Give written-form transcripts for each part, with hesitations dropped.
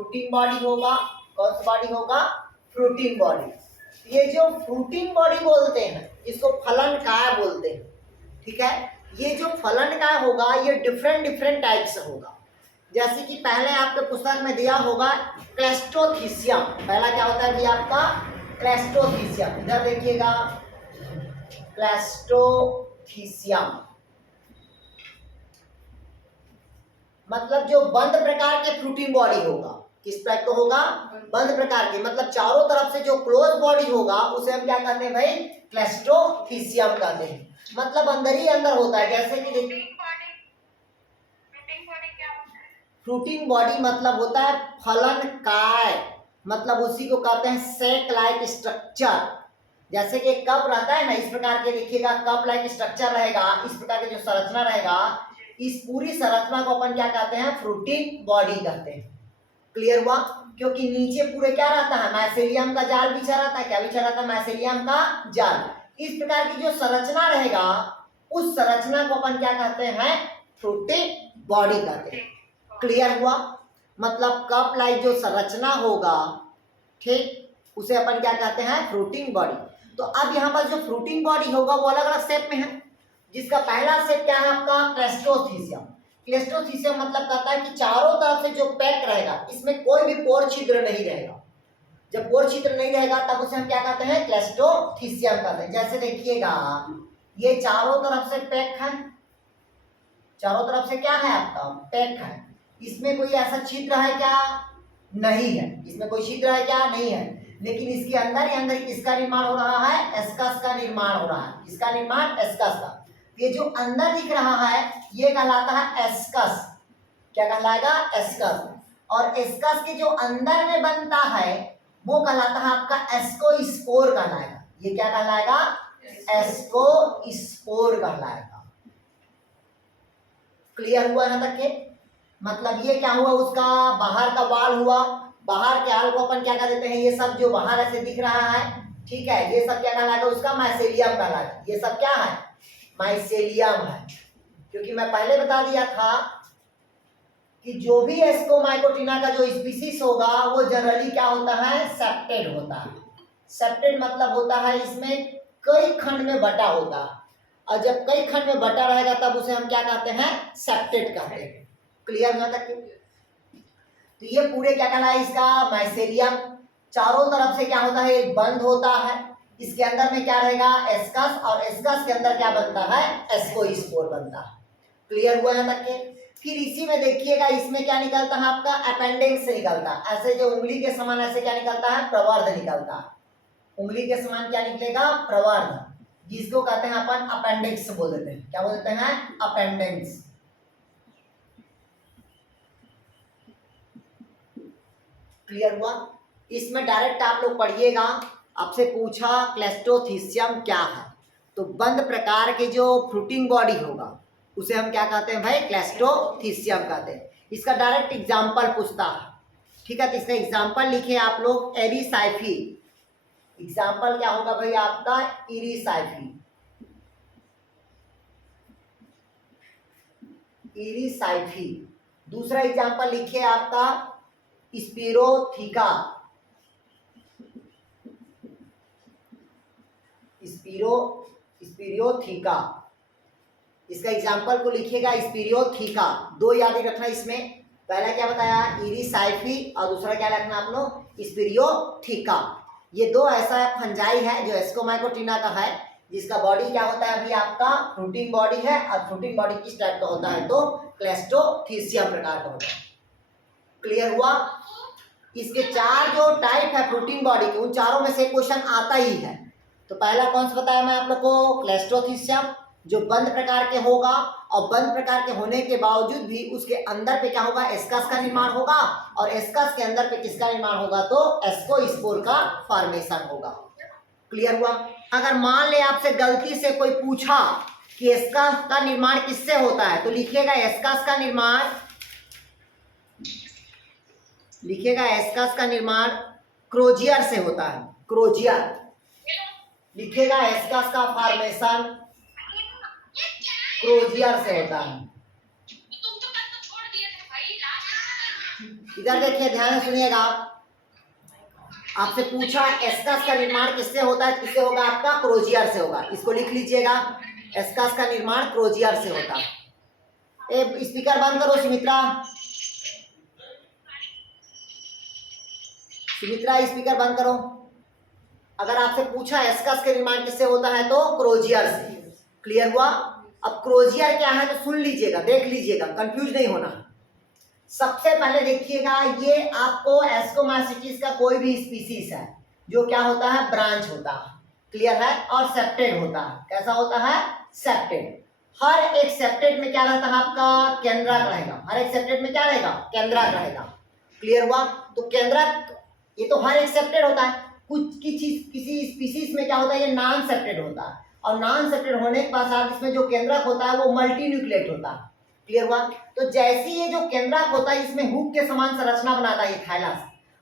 Fruiting body होगा। कौन सा बॉडी होगा? Fruiting body. ये जो फ्रूटिंग बॉडी बोलते हैं इसको फलनकाय बोलते हैं, ठीक है। ये जो फलनकाय होगा ये डिफरेंट डिफरेंट टाइप से होगा। जैसे कि पहले आपके पुस्तक में दिया होगा क्लेस्टोथीसियम। पहला क्या होता है भी आपका? क्लेस्टोथीसियम। इधर देखिएगा, क्लेस्टोथीसियम मतलब जो बंद प्रकार के फ्रूटिंग बॉडी होगा। किस टाइप का होगा? बंद प्रकार के, मतलब चारों तरफ से जो क्लोज बॉडी होगा उसे हम क्या कहते हैं भाई? क्लेस्टोथीसियम कहते हैं। मतलब अंदर ही अंदर होता है। जैसे कि देखिए, फ्रूटिंग बॉडी मतलब होता है फलनकाय, मतलब उसी को कहते हैं सेक लाइक स्ट्रक्चर। जैसे कि कप रहता है ना, इस प्रकार के देखिएगा कप लाइक स्ट्रक्चर रहेगा, इस प्रकार के जो संरचना रहेगा, इस पूरी संरचना को अपन क्या कहते हैं? फ्रूटिंग बॉडी कहते हैं। क्लियर हुआ? क्योंकि नीचे पूरे क्या रहता है? माइसेलियम का जाल बिछा रहता है। क्या बिछा रहता है? माइसेलियम का जाल। इस प्रकार की जो संरचना रहेगा उस संरचना को अपन क्या कहते हैं? फ्रूटिंग बॉडी कहते हैं। क्लियर हुआ? मतलब कप लाइक जो संरचना होगा, ठीक, उसे अपन क्या कहते हैं? Fruiting body. तो अब यहाँ पर जो फ्रूटिंग बॉडी होगा वो अलग अलग शेप में है, जिसका पहला शेप क्या है आपका? क्लेस्टोथीसियम। क्लेस्टोथीसियम मतलब कहता है कि चारों तरफ से जो पैक रहेगा इसमें कोई भी पोर छिद्र नहीं रहेगा। जब पोर छिद्र नहीं रहेगा तब उसे हम क्या कहते हैं? क्लेस्टोथीसियम कहते हैं। जैसे देखिएगा ये चारों तरफ से पैक है, चारों तरफ से क्या है आपका? पैक है। इसमें कोई ऐसा छिद्र है क्या? नहीं है। इसमें कोई छिद्र है क्या? नहीं है। लेकिन इसके अंदर ही अंदर किसका निर्माण हो रहा है? एस्कस का निर्माण हो रहा है। किसका निर्माण? एस्कस का। ये जो अंदर दिख रहा है ये कहलाता है एस्कस। क्या कहलाएगा? एस्कस। और एस्कस के जो अंदर में बनता है वो कहलाता है आपका एस्कोस्पोर कहलाएगा। ये क्या कहलाएगा? एस्कोस्पोर कहलाएगा। क्लियर हुआ यहाँ तक के? मतलब ये क्या हुआ? उसका बाहर का वाल हुआ। बाहर के हाल को अपन क्या कह देते हैं? ये सब जो बाहर ऐसे दिख रहा है, ठीक है, ये सब क्या कहलाएगा? उसका माइसेलियम कहलाएगा। ये सब क्या है? माइसेलियम है। क्योंकि मैं पहले बता दिया था कि जो भी एस्कोमाइकोटिना का जो स्पीसीज होगा वो जनरली क्या होता है? सेप्टेड होता है। सेप्टेड मतलब होता है इसमें कई खंड में बटा होता है, और जब कई खंड में बटा रहेगा तब उसे हम क्या कहते हैं? सेप्टेड कहते हैं। क्लियर हुआ तक? तो ये पूरे क्या कहना है? इसका माइसेलियम चारों तरफ से क्या होता है? एक बंद होता है। इसके अंदर में क्या रहेगा? एस्कस, और एस्कस के अंदर क्या बनता है? एस्कोस्पोर बनता है। क्लियर हुआ यहाँ तक के? फिर इसी में देखिएगा इसमें क्या निकलता है आपका? अपेंडिक्स से निकलता है। ऐसे जो उंगली के समान ऐसे क्या निकलता है? प्रवर्ध निकलता है। उंगली के समान क्या निकलेगा? प्रवर्ध, जिसको कहते हैं अपन अपेंडिक्स बोल देते हैं। क्या बोल देते हैं? अपेंडिक्स। क्लियर हुआ? इसमें डायरेक्ट आप लोग पढ़िएगा, आपसे पूछा क्लेस्टोथीसियम क्या है, तो बंद प्रकार के जो फ्रूटिंग बॉडी होगा उसे हम क्या कहते हैं भाई? क्लेस्टोथीसियम कहते हैं। इसका डायरेक्ट एग्जाम्पल पूछता है, ठीक है। तो इसका एग्जाम्पल लिखे आप लोग एरिसाइफी। एग्जाम्पल क्या होगा भाई आपका? इरिसाइफी। इरिसाइफी। दूसरा एग्जाम्पल लिखिए आपका स्पिरोथीका। स्पिरोथीका, इसका एग्जाम्पल को लिखिएगा स्पिरोथीका। दो याद रखना इसमें, पहला क्या बताया? इरिसाइफी, और दूसरा क्या रखना आप लोग? स्पिरोथीका। ये दो ऐसा फंजाई है जो एस्कोमाइकोटिना का है, जिसका बॉडी क्या होता है अभी आपका? फ्रूटिंग बॉडी है। और फ्रूटिंग बॉडी किस टाइप का होता है? तो क्लेस्टोथीसियम प्रकार का होता है। क्लियर हुआ? इसके चार जो टाइप है फ्रूटिंग बॉडी के, उन चारों में से क्वेश्चन आता ही है। तो पहला कौन सा बताया मैं आप लोग को? क्लेस्टोथीसियम, जो बंद प्रकार के होगा, और बंद प्रकार के होने के बावजूद भी उसके अंदर पे क्या होगा? एस्कस का निर्माण होगा, और एस्कस के अंदर पे किसका निर्माण होगा? तो एस्कोस्पोर का फॉर्मेशन होगा। क्लियर हुआ? अगर मान ले आपसे गलती से कोई पूछा कि एस्कस का निर्माण किससे होता है, तो लिखिएगा एस्कस का निर्माण, लिखिएगा एस्कस का निर्माण क्रोजियर से होता है। क्रोजियर लिखिएगा, एस्कस का फॉर्मेशन क्रोजियर से होता है। इधर देखिए, ध्यान से सुनिएगा। आपसे पूछा एस्कस का निर्माण किससे होता है, किससे होगा, आपका क्रोजियर से होगा। इसको लिख लीजिएगा, एस्कस का निर्माण क्रोजियर से होता है। स्पीकर बंद करो सुमित्रा, सुमित्रा स्पीकर बंद करो। अगर आपसे पूछा एस्कस के निर्माण किससे होता है तो क्रोजियर से। क्लियर हुआ। अब क्रोजियर क्या है तो सुन लीजिएगा, देख लीजिएगा, कंफ्यूज नहीं होना। सबसे पहले देखिएगा, ये आपको एस्कोमाइसिटीज का कोई भी स्पीसीज है जो क्या होता है, ब्रांच होता है। क्लियर है। और सेप्टेड होता है। कैसा होता है, सेप्टेड। हर एक सेप्टेड में क्या रहता है, आपका केंद्रक रहेगा। हर एक सेप्टेड में क्या रहेगा, केंद्रक रहेगा। क्लियर हुआ। तो केंद्रक ये तो हर एक सेप्टेड होता है। कुछ की चीज किसी स्पीसीज में क्या होता है, ये नॉन सेप्टेड होता है। और नॉन सेप्टेड होने के बाद इसमें जो केंद्रक होता है वो मल्टी न्यूक्लिएट होता है। क्लियर हुआ। तो जैसी ये जो केंद्रक होता है इसमें हुक के समान संरचना बनाता है ये थाइलस।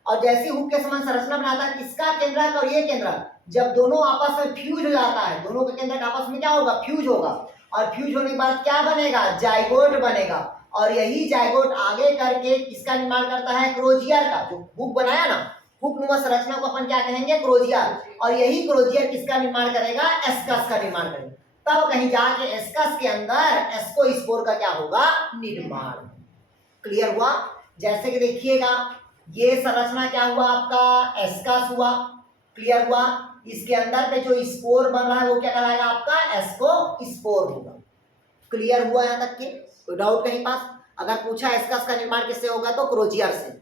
और जैसी हुक के समान संरचना बनाता है, इसका केंद्रक और ये केंद्रक जब दोनों आपस में फ्यूज हो जाता है, दोनों का केंद्रक आपस में क्या होगा, फ्यूज होगा। और फ्यूज होने के बाद क्या बनेगा, जाइगोट बनेगा। और यही जाइगोट आगे करके किसका निर्माण करता है, क्रोजियर का। जो हुक बनाया ना, हुक नुमा संरचना को अपन क्या कहेंगे, क्रोजियर। और यही क्रोजियर किसका निर्माण करेगा, एस्कस का निर्माण करेगा। तब कहीं जाके एस्कस के अंदर एस्कोस्पोर का क्या होगा, निर्माण। क्लियर हुआ। जैसे कि देखिएगा, ये संरचना क्या हुआ आपका, एस्कस हुआ। क्लियर हुआ। इसके अंदर पे जो स्पोर बन रहा है वो क्या कहलाएगा, आपका एस्कोस्पोर होगा। क्लियर हुआ यहां तक के, कोई डाउट कहीं पास। अगर पूछा एस्कस का निर्माण किससे होगा तो क्रोजियर से।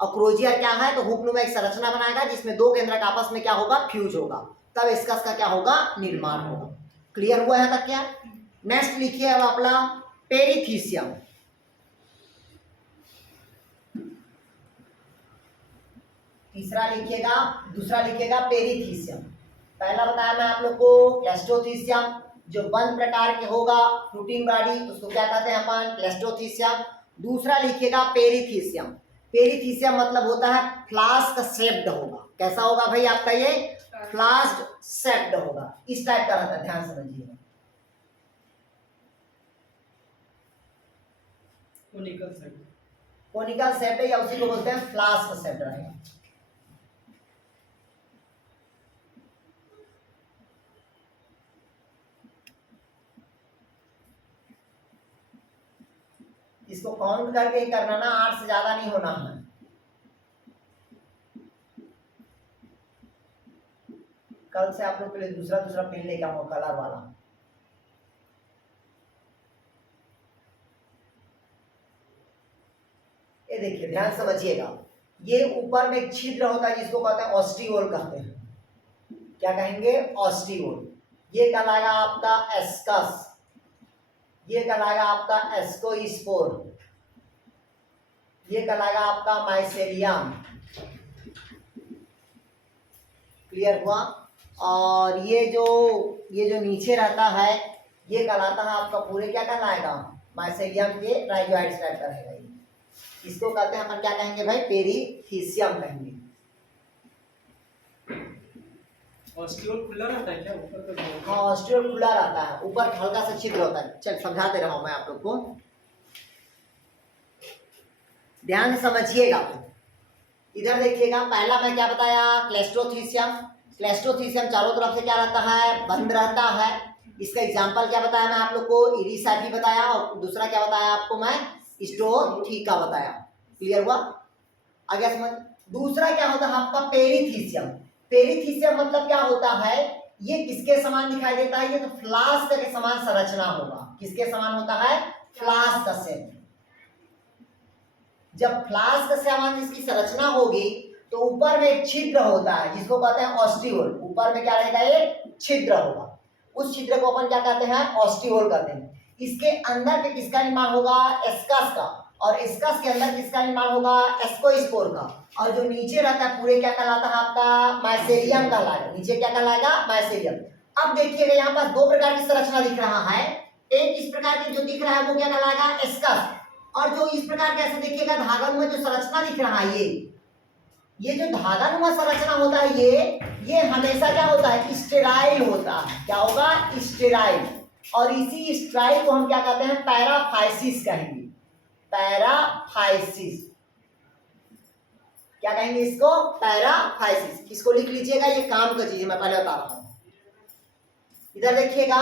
और क्रोजियर क्या है तो हुक नुमा एक संरचना बनाएगा जिसमें दो केंद्रक आपस में क्या होगा, फ्यूज होगा। तब एस्कस का क्या होगा, निर्माण होगा। क्लियर हुआ यहां तक क्या। नेक्स्ट लिखिए अब अपना पेरिथीसियम। तीसरा लिखिएगा, दूसरा लिखिएगा पेरिथीसियम। पहला बताया मैं आप लोग को क्लेस्टोथीसियम, जो बंद प्रकार के होगा, फ्रूटिंग बॉडी, उसको क्या कहते हैं अपन, क्लेस्टोथीसियम। दूसरा लिखिएगा पेरिथीसियम। पेरिथीसियम मतलब होता है फ्लास्क शेप्ड होगा। कैसा होगा भाई आपका, ये फ्लास्क शेप्ड होगा, इस टाइप का रहता है। ध्यान समझिएगा। कोनिकल शेप्ड या उसी को बोलते हैं फ्लास्क शेप्ड रहेगा। इसको काउंट करके ही करना ना, 8 से ज्यादा नहीं होना है। कल से आप लोग के लिए दूसरा दूसरा पेन लेके आऊंगा, कलर वाला। ये देखिए, ध्यान समझिएगा, ये ऊपर में एक छिद्र होता है जिसको कहते हैं ऑस्टियोल कहते हैं। क्या कहेंगे, ऑस्टियोल। ये कहलाएगा आपका एस्कस, ये कहलाएगा आपका एस्कोस्पोर, ये कहलाएगा आपका माइसेलियम। क्लियर हुआ। और ये जो नीचे रहता है ये कहलाता है आपका पूरे क्या कहलाएगा, माइसेलियम के राइजोइड्स टाइप का रहेगा। इसको कहते हैं अपन क्या कहेंगे भाई, पेरिथीसियम कहेंगे। ऑस्टियोल खुला रहता है क्या ऊपर का? हाँ, ऑस्टियोल खुला रहता है, ऊपर हल्का सा छिद्र होता है। चल समझा दे रहा हूं मैं आप लोग को, ध्यान से समझिएगा। इधर देखिएगा, पहला मैं क्या बताया, क्लेस्टोथीसियम। क्लेस्टोथीसियम चारों तरफ से क्या रहता है, बंद रहता है। इसका एग्जांपल क्या बताया मैं आप लोग को, इरिसाइटी बताया। और दूसरा क्या बताया आपको मैं, स्टोथीका बताया। क्लियर हुआ, आगे समझ। दूसरा क्या होता है आपका पेरिथीसियम। पेरिथीसियम मतलब क्या होता है, ये किसके समान दिखाई देता है, ये तो फ्लास्क के समान संरचना होगा। किसके समान होता है, फ्लास्क से। जब फ्लास्क से समान इसकी संरचना होगी तो ऊपर में एक छिद्र होता है जिसको कहते हैं ऑस्टियोल। ऊपर में क्या रहेगा, एक छिद्र होगा। उस छिद्र को अपन क्या कहते हैं, ऑस्टियोल कहते हैं। इसके अंदर पे किसका निर्माण होगा, एस्कस का। और एस्कस के अंदर किसका निर्माण होगा, एस्कोस्पोर का। और जो नीचे रहता है पूरे क्या कहलाता है आपका, माइसेलियम कहलाएगा। नीचे क्या कहलाएगा, माइसेलियम। अब देखिएगा यहाँ पर दो प्रकार की संरचना दिख रहा है। एक इस प्रकार की जो दिख रहा है वो क्या कहलाएगा, एस्कस। और जो इस प्रकार कैसे देखिएगा, धागा में जो संरचना दिख रहा है, ये जो धागा नुमा संरचना होता है, ये हमेशा क्या होता है, स्टेराइल होता है। क्या होगा, स्टेराइल। और इसी स्टेराइल को हम क्या कहते हैं, पैराफाइसिस कहेंगे। पैराफाइसिस। क्या कहेंगे इसको? पैराफाइसिस। इसको लिख लीजिएगा, ये काम का चीज है, मैं पहले बता रहा हूं। इधर देखिएगा,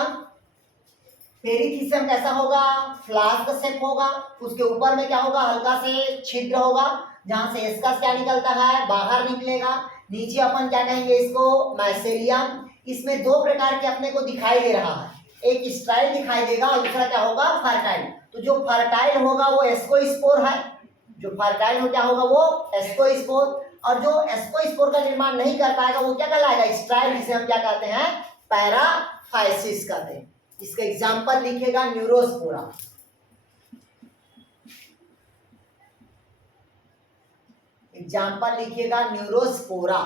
पेरिथीसियम कैसा होगा? फ्लास्क शेप होगा, उसके ऊपर में क्या होगा? हल्का से छिद्र होगा, जहां से इसका क्या निकलता है? बाहर निकलेगा। नीचे अपन क्या कहेंगे इसको? माइसेलियम। इसमें दो प्रकार के अपने को दिखाई दे रहा है, एक स्टाइल दिखाई देगा और दूसरा क्या होगा? फर्टाइल। तो जो फर्टाइल होगा वो एस्कोस्पोर है, जो फर्टाइल हो क्या होगा? वो एस्कोस्पोर। और जो एस्कोस्पोर का निर्माण नहीं कर पाएगा वो क्या कहलाएगा? स्टाइल, जिसे हम क्या कहते हैं? पैराफाइसिस कहते हैं। इसका एग्जाम्पल लिखिएगा, न्यूरोस्पोरा। एग्जाम्पल लिखिएगा, न्यूरोस्पोरा।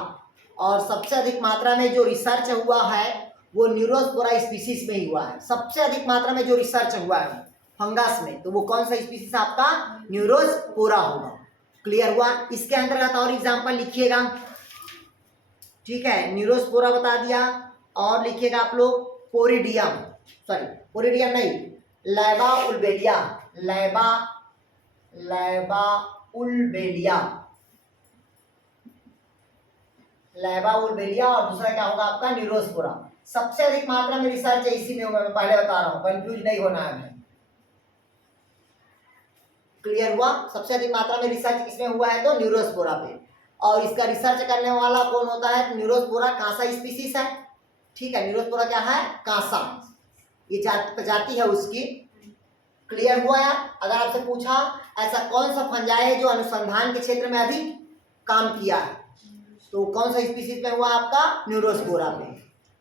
और सबसे अधिक मात्रा में जो रिसर्च हुआ है वो न्यूरोस्पोरा स्पीसीज में ही हुआ है। सबसे अधिक मात्रा में जो रिसर्च हुआ है फंगस में, तो वो कौन सा स्पीसीज आपका? न्यूरोस्पोरा होगा। क्लियर हुआ? इसके अंतर्गत और एग्जाम्पल लिखिएगा, ठीक है? न्यूरोस्पोरा बता दिया, और लिखिएगा आप लोग पोरिडियम, सॉरी पोरिडियम नहीं, लैबा उल्बेलिया, लैबा उल्बेलिया, लैबा उल्बेलिया। और दूसरा क्या होगा आपका? न्यूरोस्पोरा। सबसे अधिक मात्रा में रिसर्च इसी में होगा, मैं पहले बता रहा हूं, कंफ्यूज नहीं होना है। क्लियर हुआ? सबसे अधिक मात्रा में रिसर्च किसमें हुआ है? तो न्यूरोस्पोरा पे। और इसका रिसर्च करने वाला कौन होता है? न्यूरोस्पोरा कांसा स्पीसीज है, ठीक है? न्यूरोस्पोरा क्या है? कांसा, ये प्रजाति है उसकी। क्लियर हुआ यार? अगर आपसे पूछा ऐसा कौन सा फंजाई है जो अनुसंधान के क्षेत्र में अधिक काम किया है, तो कौन सा स्पीसीज में हुआ आपका? न्यूरोस्पोरा पे।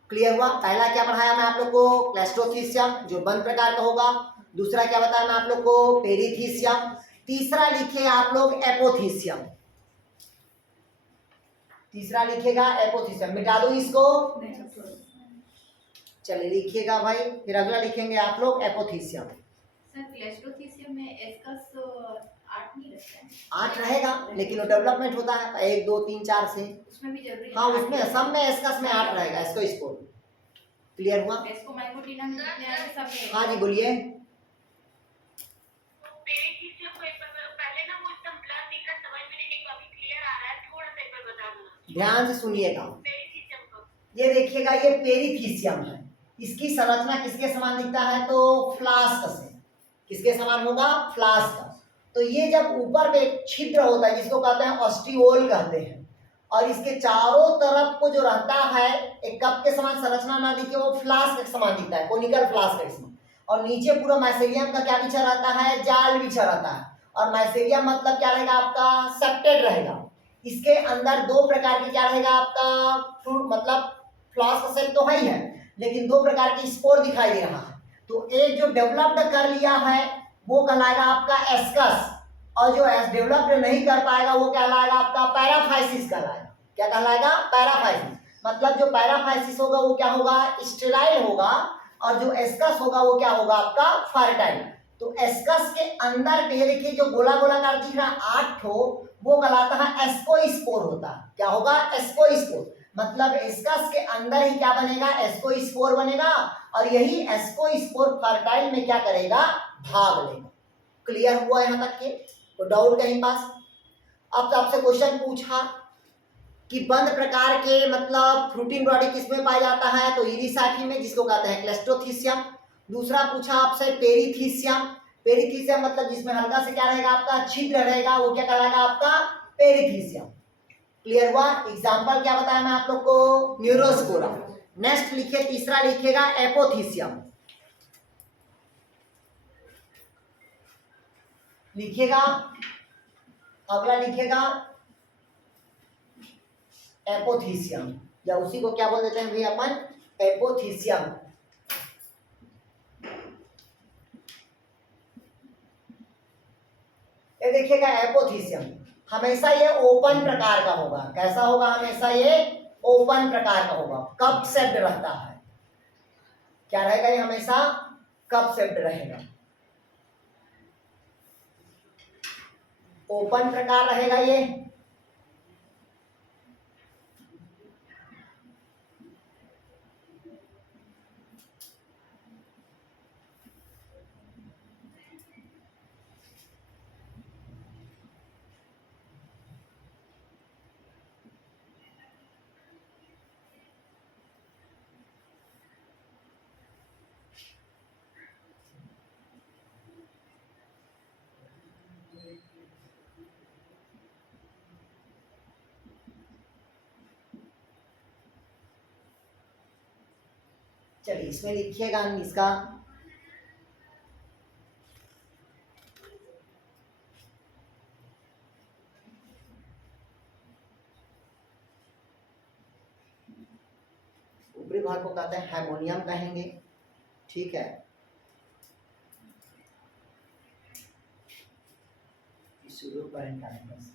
क्लियर हुआ? पहला क्या पढ़ाया मैं आप लोग को? क्लैस्ट्रोथीसियम, जो बंद प्रकार का होगा। दूसरा क्या बताया मैं आप लोग को? पेरिथीसियम। तीसरा लिखे आप लोग एपोथीसियम, तीसरा लिखेगा एपोथीसियम। मिटा दो इसको, चलिए लिखिएगा भाई, फिर अगला लिखेंगे आप लोग एपोथीसियम। सर क्लैस्ट्रोथीसियम में एस्कस 8 नहीं रहता है? 8 रहेगा, लेकिन वो डेवलपमेंट होता है 1 2 3 4 से। उसमें भी जरूरी है? हाँ, उसमें सब में एस्कस में 8 रहेगा, इसको स्कोर। क्लियर हुआ? एस्को माइकोटिना में कितने आएंगे सब में? हाँ जी बोलिए। पेरिथीसियम को एक बार पहले ना वो एकदम ब्लर दिख रहा, समझ में नहीं, अभी क्लियर आ रहा है, थोड़ा सा एक बार बता दो। ध्यान से सुनिएगा, पेरिथीसियम को ये देखिएगा, ये पेरिथीसियम है। इसकी संरचना किसके समान दिखता है? तो फ्लास्क से। किसके समान होगा? फ्लास्क। तो ये जब ऊपर पे एक छिद्र होता है जिसको कहते हैं ऑस्टियोल कहते हैं, और इसके चारों तरफ को जो रहता है एक कप के समान संरचना ना दिखे, वो फ्लास्क के समान दिखता है, कोनिकल फ्लास्क के समान। और नीचे पूरा माइसेलियम का क्या बिछा रहता है? जाल बिछा रहता है। और माइसेलियम मतलब क्या रहेगा आपका? सेप्टेड रहेगा। इसके अंदर दो प्रकार के क्या रहेगा आपका? फ्रूट, मतलब फ्लास्क शेप तो है ही है, लेकिन दो प्रकार के स्पोर दिखाई दे रहा है। तो एक जो डेवलप्ड कर लिया है वो कहलाएगा आपका एस्कस, और जो डेवलप्ड नहीं कर पाएगा वो कहलाएगा आपका पैराफाइसिस कहलाएगा। क्या कहलाएगा? पैराफाइसिस। मतलब जो पैराफाइसिस होगा वो क्या होगा? स्टेराइल होगा, और जो एस्कस होगा वो क्या होगा आपका? फर्टाइल। तो एस्कस के अंदर पे देखिए जो गोला गोलाकार दिख रहा 8 ठो, वो कहलाता है एस्कोस्पोर होता है। क्या होगा? एस्कोस्पोर। मतलब एस्कस के अंदर ही क्या बनेगा? एस्कोस्पोर बनेगा, और यही एस्कोस्पोर फर्टाइल में क्या करेगा? भाग लेगा। क्लियर हुआ यहां तक के? तो डाउट कहीं पास? अब तो आपसे क्वेश्चन पूछा कि बंद प्रकार के मतलब फ्रूटिंग बॉडी किसमें पाया जाता है? तो इरिसाकी में, जिसको कहते हैं क्लैस्ट्रोथीसियम। दूसरा पूछा आपसे पेरिथीसियम। पेरिथीसियम मतलब जिसमें हल्का से क्या रहेगा आपका? छिद्र रहेगा, वो क्या कहलाएगा आपका? पेरिथीसियम। क्लियर हुआ? एग्जाम्पल क्या बताया मैं आप लोग को? न्यूरोस्पोरा। नेक्स्ट लिखिए, तीसरा लिखिएगा एपोथीसियम। लिखिएगा, अगला लिखिएगा एपोथीसियम, या उसी को क्या बोल देते हैं भैया अपन? एपोथीसियम। ये देखिएगा एपोथीसियम, हमेशा ये ओपन प्रकार का होगा। कैसा होगा? हमेशा ये ओपन प्रकार का होगा, कप शेप्ड रहता है। क्या रहेगा? ये हमेशा कप शेप्ड रहेगा, ओपन प्रकार रहेगा ये। चलिए इसमें लिखिएगा इसका ऊपरी भाग को कहते हैं हार्मोनियम कहेंगे, ठीक है। शुरू पैरेंकाइमस,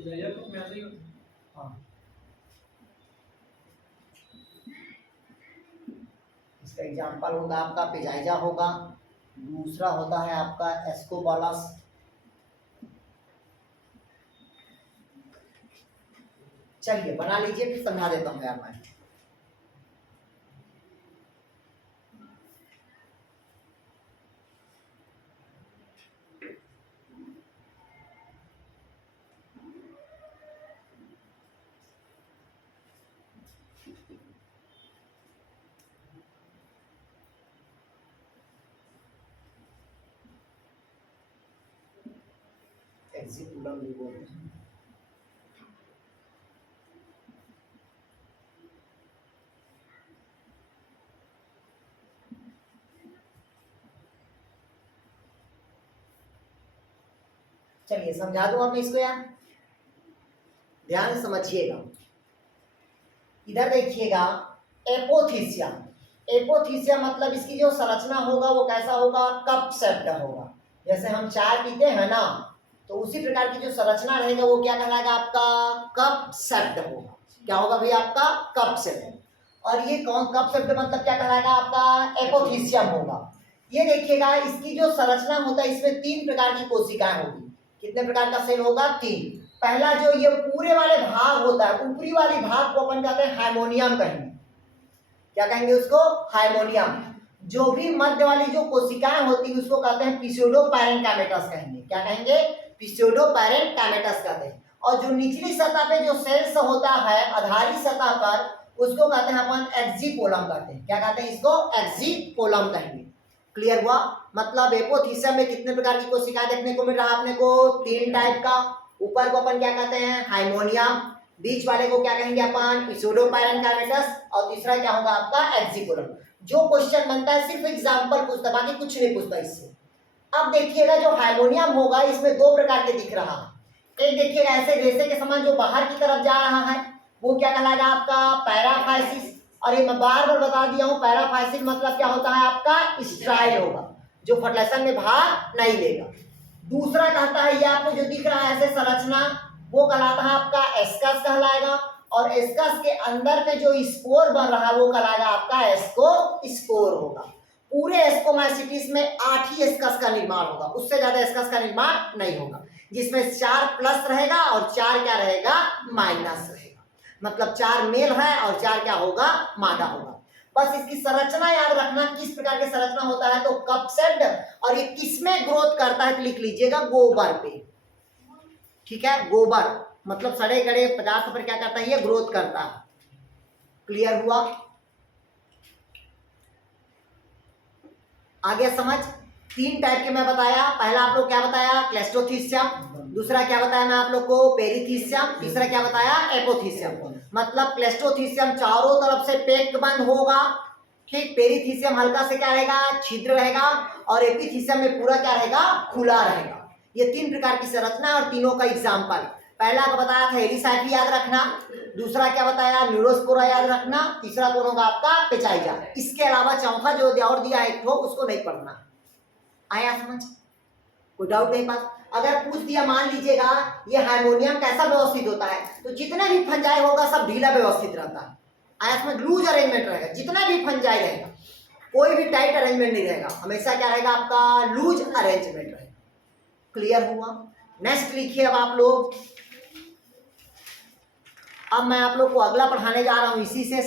जाइए कुछ में आ जाइए। हाँ इसका एग्जाम्पल होगा आपका पिजाइजा होगा, दूसरा होता है आपका एस्कोबालस, चलिए बना लीजिए फिर समझा देता हूँ यार मैं। एक्सिकुलम भी बोलते हैं। चलिए समझा दूं अब मैं इसको यार, ध्यान से समझिएगा। इधर देखिएगा एपोथीसिया, एपोथीसिया मतलब इसकी जो संरचना होगा वो कैसा होगा, कप शेप्ड होगा। जैसे हम चाय पीते हैं ना, तो उसी प्रकार की जो संरचना रहेगा वो क्या कहलाएगा आपका, कप शेप्ड होगा। क्या होगा भाई आपका, कप शेप्ड। और ये कौन कप शेप्ड मतलब क्या कहलाएगा आपका, एपोथीसियम होगा। ये देखिएगा इसकी जो संरचना होता है इसमें 3 प्रकार की कोशिकाएं होगी। कितने प्रकार का सेल होगा, 3। पहला जो ये पूरे वाले भाग होता है, ऊपरी वाली भाग को अपन कहते हैं हार्मोनियम कहेंगे। क्या कहेंगे उसको, हार्मोनियम। जो भी मध्य वाली जो कोशिकाएं होती है उसको कहते हैं पिस्यूडो पैरेंकाइमेटस कहेंगे। क्या कहेंगे, पिस्यूडो पैरेंकाइमेटस कहते हैं। और जो निचली सतह पे जो सेल्स होता है आधारी सतह पर, उसको कहते हैं अपन एक्जिपोलम कहते हैं। क्या कहते हैं इसको, एक्जिपोलम कहेंगे। क्लियर हुआ। मतलब एपोथीसियम में कितने प्रकार की कोशिकाएं देखने को मिल रहा है आपने को, 3 टाइप का। ऊपर को अपन क्या कहते हैं, हार्मोनियम। बीच वाले को क्या कहेंगे अपन, पिस्यूडो पैरेंकाइमेटस। और तीसरा क्या होगा आपका, एक्जिपोलम। जो क्वेश्चन बनता है सिर्फ एग्जांपल पूछता, बाकी कुछ नहीं पूछता इससे। अब देखिएगा जो हार्मोनियम होगा इसमें 2 प्रकार के दिख रहा है। एक देखिएगा ऐसे रेशे के समान जो बाहर की तरफ जा रहा है, वो क्या कहलाएगा आपका, पैराफाइसिस। और ये मैं बार बार बता दिया हूँ, पैराफाइसिस मतलब क्या होता है आपका, स्ट्राइल होगा, जो फर्टिलाइजेशन में भाग नहीं लेगा। दूसरा कहता है ये आपको जो दिख रहा है ऐसे संरचना, वो कहलाता है आपका एस्कस कहलाएगा। और एस्कस के अंदर में जो स्पोर बन रहा है वो कहलाएगा आपका एस्कोस्पोर होगा। पूरे एस्कोमाइसिटिस में 8 ही एस्कस का निर्माण होगा, उससे ज्यादा एस्कस का निर्माण नहीं होगा, जिसमें 4 प्लस रहेगा और 4 क्या रहेगा, माइनस रहेगा। मतलब 4 मेल है और 4 क्या होगा, मादा होगा। बस इसकी संरचना याद रखना, किस प्रकार की संरचना होता है, तो कप शेप्ड। और ये किसमें ग्रोथ करता है तो लिख लीजिएगा गोबर पे, ठीक है। गोबर मतलब सड़े गड़े पदार्थ पर क्या करता है, ये ग्रोथ करता है। क्लियर हुआ, आगे समझ। 3 टाइप के मैं बताया। पहला आप लोग क्या बताया, क्लेस्टोथीसियम। दूसरा क्या बताया मैं आप लोग को, पेरिथीसियम। तीसरा क्या बताया, एपोथीसियम। मतलब क्लेस्टोथीसियम चारों तरफ से पैक्ड बंद होगा, ठीक। पेरिथीसियम हल्का से क्या रहेगा, छिद्र रहेगा। और एपिथीसियम में पूरा क्या रहेगा, खुला रहेगा। ये 3 प्रकार की संरचना और तीनों का एग्जाम्पल। पहला का बताया था एरिसाइफी याद रखना, दूसरा क्या बताया, न्यूरोस्पोरा याद रखना, तीसरा कौन होगा आपका, पेचाइजा। इसके अलावा चौथा जो और दिया एक ठो, उसको नहीं पढ़ना। आया समझ, कोई डाउट नहीं पास। अगर पूछ दिया मान लीजिएगा ये हार्मोनियम कैसा व्यवस्थित होता है, तो जितना भी फंजाई होगा सब ढीला व्यवस्थित रहता है। आया समझ, लूज अरेंजमेंट रहेगा। जितना भी फंजाई रहेगा, कोई भी टाइट अरेंजमेंट नहीं रहेगा, हमेशा क्या रहेगा आपका, लूज अरेंजमेंट रहेगा। क्लियर हुआ। नेक्स्ट लिखिए अब आप लोग। अब मैं आप लोग को अगला पढ़ाने जा रहा हूं, इसी से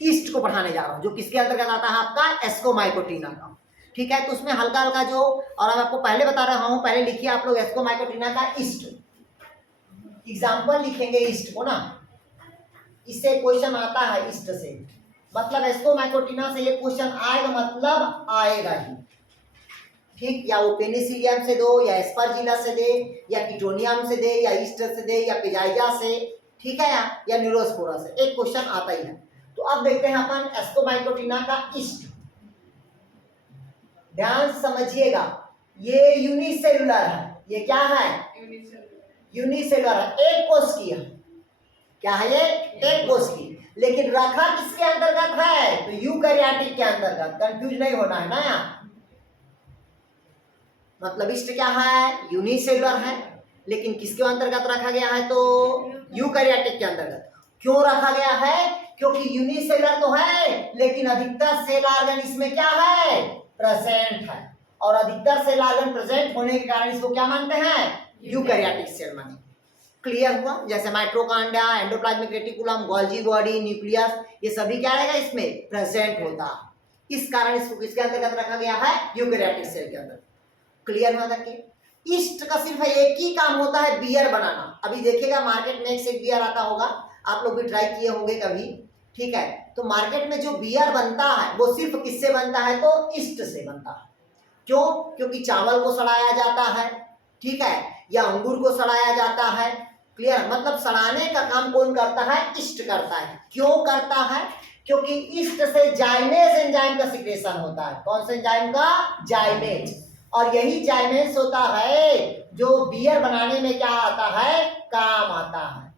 ईस्ट को पढ़ाने जा रहा हूं, जो किसके अंतर्गत आता है आपका, एस्कोमाइकोटिना का, ठीक है। तो उसमें हल्का हल्का जो, और मैं आपको पहले बता रहा हूं, पहले लिखिए आप लोग एस्कोमाइकोटिना का ईस्ट। एग्जाम्पल लिखेंगे ईस्ट को ना, इससे क्वेश्चन आता है ईस्ट से, मतलब एस्कोमाइकोटिना से ये क्वेश्चन आएगा, मतलब आएगा ही। ठीक, या वो पेनिसिलियम से दो, या एस्परजिला से दे, या कीटोनियम से दे, या ईस्ट से दे, या पिजाइजा से, ठीक है, या न्यूरोस्पोरा से, एक क्वेश्चन आता ही है। तो अब देखते हैं अपन एस्कोमाइकोटिना का ईस्ट। ध्यान समझिएगा, ये यूनिसेलुलर है, ये क्या है, यूनिसेलुलर है, एक कोष की है। क्या है ये, एक कोष की, लेकिन रखा किसके अंतर्गत है, तो यूकैरियोटिक के अंतर्गत। कंफ्यूज नहीं होना है ना यहाँ, मतलब ईस्ट क्या है, यूनिसेलुलर है, लेकिन किसके अंतर्गत रखा गया है, तो यूकैरियोटिक के अंतर्गत। क्यों रखा गया है, क्योंकि यूनिसेलुलर तो है, लेकिन अधिकतर सेल ऑर्गन इसमें क्या है, प्रेजेंट है, और अधिकतर सेल ऑर्गन प्रेजेंट होने के कारण इसको क्या मानते हैं, यूकैरियोटिक सेल माने। क्लियर हुआ, जैसे mitochondria, endoplasmic reticulum, Golgi body, nucleus, ये सभी क्या रहेगा इसमें, प्रेजेंट होता, इस कारण इसको किसके अंतर्गत रखा गया है, यूकैरियोटिक सेल के अंदर। क्लियर हुआ करके। ईस्ट का सिर्फ एक ही काम होता है, बियर बनाना। अभी देखिएगा मार्केट में एक से बियर आता होगा, आप लोग भी ट्राई किए होंगे कभी, ठीक है। तो मार्केट में जो बियर बनता है वो सिर्फ किससे बनता है, तो ईस्ट से बनता है। क्यों, क्योंकि चावल को सड़ाया जाता है, ठीक है, या अंगूर को सड़ाया जाता है। क्लियर, मतलब सड़ाने का काम कौन करता है, ईस्ट करता है। क्यों करता है, क्योंकि ईस्ट से जाइमेज एंजाइम का सिक्रेशन होता है। कौन से एंजाइम का, जाइमेज, और यही जाइमेज होता है जो बियर बनाने में क्या आता है, काम आता है।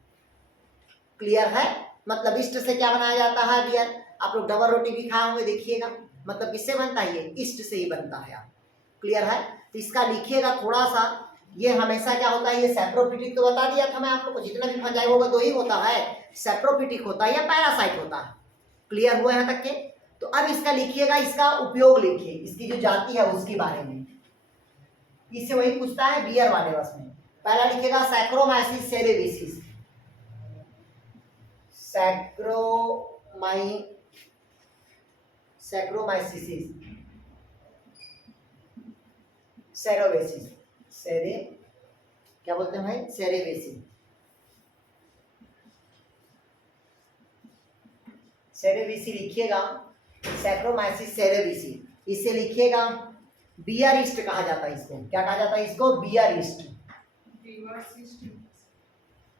क्लियर है, मतलब ईस्ट से क्या बनाया जाता है, बियर। आप लोग डबल रोटी भी खाए होंगे, देखिएगा, मतलब किससे बनता है, ये ईस्ट से ही बनता है। क्लियर है, तो इसका लिखिएगा थोड़ा सा, ये हमेशा क्या होता है, ये सैप्रोफिटिक तो बता दिया था मैं आप लोग को, जितना भी फंजाई होगा दो ही होता है, सैप्रोफिटिक होता है या पैरासाइट होता है। क्लियर हुआ यहाँ तक के। तो अब इसका लिखिएगा, इसका उपयोग लिखिए, इसकी जो जाति है उसके बारे में, इससे वही पूछता है बियर वाले बस में। पहला लिखिएगा सैक्रोमाइसिस सेरेविसिस, सैक्रोमाइसिस सेरोवेसिस, सेरे क्या बोलते हैं भाई, सेरेवेसिस, सेरेविसी लिखिएगा, सैक्रोमाइसिस सेरेविसी। इसे लिखिएगा बियर ईस्ट कहा जाता है इसको। क्या कहा जाता है इसको, बियर ईस्ट।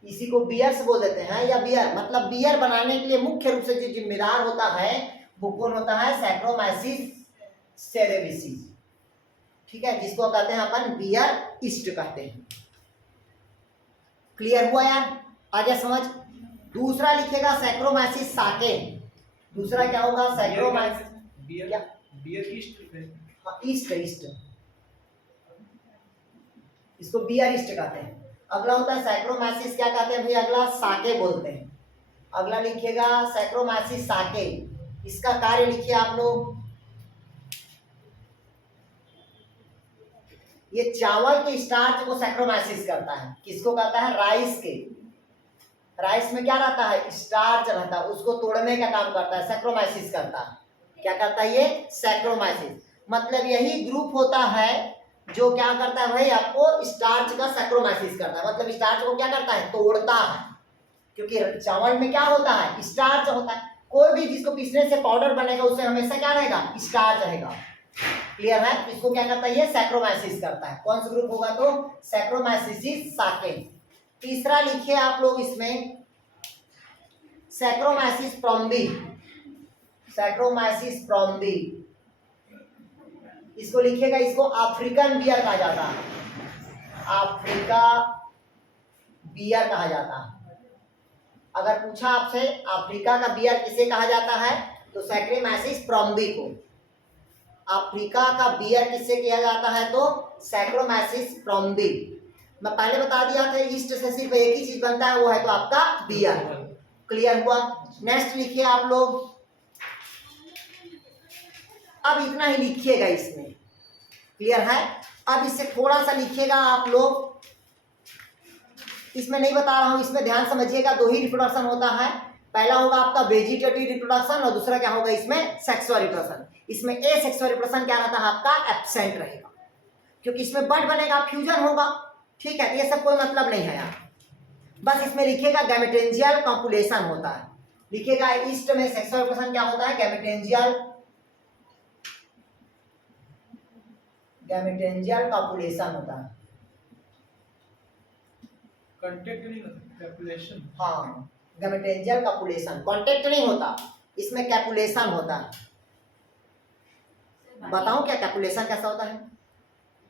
इसी को बियर्स बोल देते हैं, या बियर मतलब बियर बनाने के लिए मुख्य रूप से जो जिम्मेदार होता है वो कौन होता है, सैक्रोमाइसिस सेरेविसिस, ठीक है, जिसको कहते हैं अपन बियर ईस्ट कहते हैं। क्लियर हुआ यार, आ गया समझ। दूसरा लिखेगा सैक्रोमाइसिस साके। दूसरा क्या होगा, सैक्रोमाइसिस बियर, क्या, बियर ईस्ट है। हाँ, ईस्ट ईस्ट, इसको बियर ईस्ट कहते हैं। अगला होता है सैक्रोमाइसिस, क्या कहते हैं भाई, अगला साके बोलते हैं। अगला लिखिएगा सैक्रोमाइसिस साके। इसका कार्य लिखिए आप लोग, ये चावल के स्टार्च को सैक्रोमाइसिस करता है। किसको कहता है, राइस के। राइस में क्या रहता है, स्टार्च रहता है, उसको तोड़ने का काम करता है, सैक्रोमाइसिस करता है। क्या करता है ये, सैक्रोमाइसिस। मतलब यही ग्रुप होता है जो क्या करता है भाई, आपको स्टार्च का सैक्रोमाइसिस करता है। मतलब स्टार्च को क्या करता है, तोड़ता है, क्योंकि चावल में क्या होता है, स्टार्च होता है। कोई भी जिसको पीसने से पाउडर बनेगा उससे हमेशा क्या रहेगा, स्टार्च रहेगा। क्लियर है, इसको क्या करता है, ये सैक्रोमाइसिस करता है। कौन सा ग्रुप होगा, तो सैक्रोमाइसिस साके। तीसरा लिखिए आप लोग इसमें सैक्रोमाइसिस प्रोम्बी, सैक्रोमाइसिस प्रोम्बी। इसको लिखिएगा, इसको अफ्रीकन बियर कहा जाता है, अफ्रीका बियर कहा जाता है। अगर पूछा आपसे अफ्रीका का बियर किसे कहा जाता है, तो सैक्रोमाइसिस प्रोम्बी को। अफ्रीका का बियर किससे किया जाता है, तो सैक्रोमाइसिस प्रोम्बी। मैं पहले बता दिया था ईस्ट से सिर्फ एक ही चीज बनता है, वो है तो आपका बियर। क्लियर हुआ। नेक्स्ट लिखिए आप लोग, अब इतना ही लिखिएगा इसमें। क्लियर है, अब इससे थोड़ा सा लिखिएगा आप लोग, इसमें नहीं बता रहा हूं, इसमें ध्यान समझिएगा। दो ही रिप्रोडक्शन होता है, पहला होगा आपका वेजिटेटिव रिप्रोडक्शन और दूसरा क्या होगा इसमें, सेक्सुअल रिप्रोडक्शन। इसमें ए सेक्सुअल रिप्रोडक्शन क्या रहता है आपका, एब्सेंट रहेगा, क्योंकि इसमें बड बनेगा, फ्यूजन होगा। ठीक है, ये सब कोई मतलब नहीं है यार। बस इसमें लिखिएगा गैमेटेंजियल कॉपुलेशन होता है। लिखिएगा ईस्ट में सेक्सुअल रिप्रोडक्शन क्या होता है, गैमेटेंजियल कॉपुलेशन होता है। कांटेक्ट नहीं होता, कैपुलेशन। हाँ, गैमेटेंजियल कॉपुलेशन, कॉन्टेक्ट नहीं होता, इसमें कैपुलेशन होता है। बताऊं क्या कैपुलेशन कैसा होता है?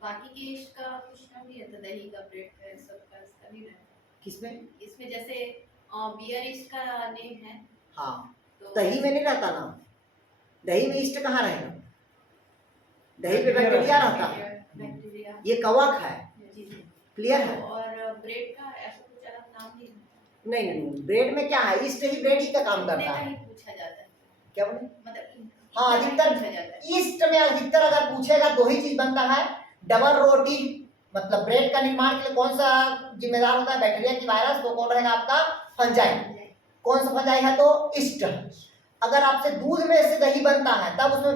बाकी के ईस्ट का कुछ नाम नहीं है, तो दही का, ब्रेड का, सब का इसका नहीं रहता किसमें? इसमें। जैसे बियर ईस्ट का नेम है, हाँ, तो दही में नहीं रहता ना, दही में ईस्ट कहाँ रहेगा, दही पे बैक्टीरिया बैक्टीरिया रहता है, बैक्टीरिया। ये कवक है। जी जी। क्लियर है? और ब्रेड का ऐसा कुछ अलग नाम नहीं है। नहीं, ब्रेड में क्या है, ईस्ट ही ब्रेड ही का काम इतने करता का है। ही पूछा जाता है, क्या बोले? मतलब हाँ, इतना ही अधिकतर पूछा जाता है। ईस्ट में अधिकतर अगर पूछेगा दो ही चीज बनता है, डबल रोटी, मतलब ब्रेड का निर्माण के लिए कौन सा जिम्मेदार होता है, बैक्टीरिया की वायरस, तो कौन रहेगा आपका, फंजाई। कौन सा फंजाई है, तो ईस्ट। अगर आपसे दूध में से दही बनता है तब उसमें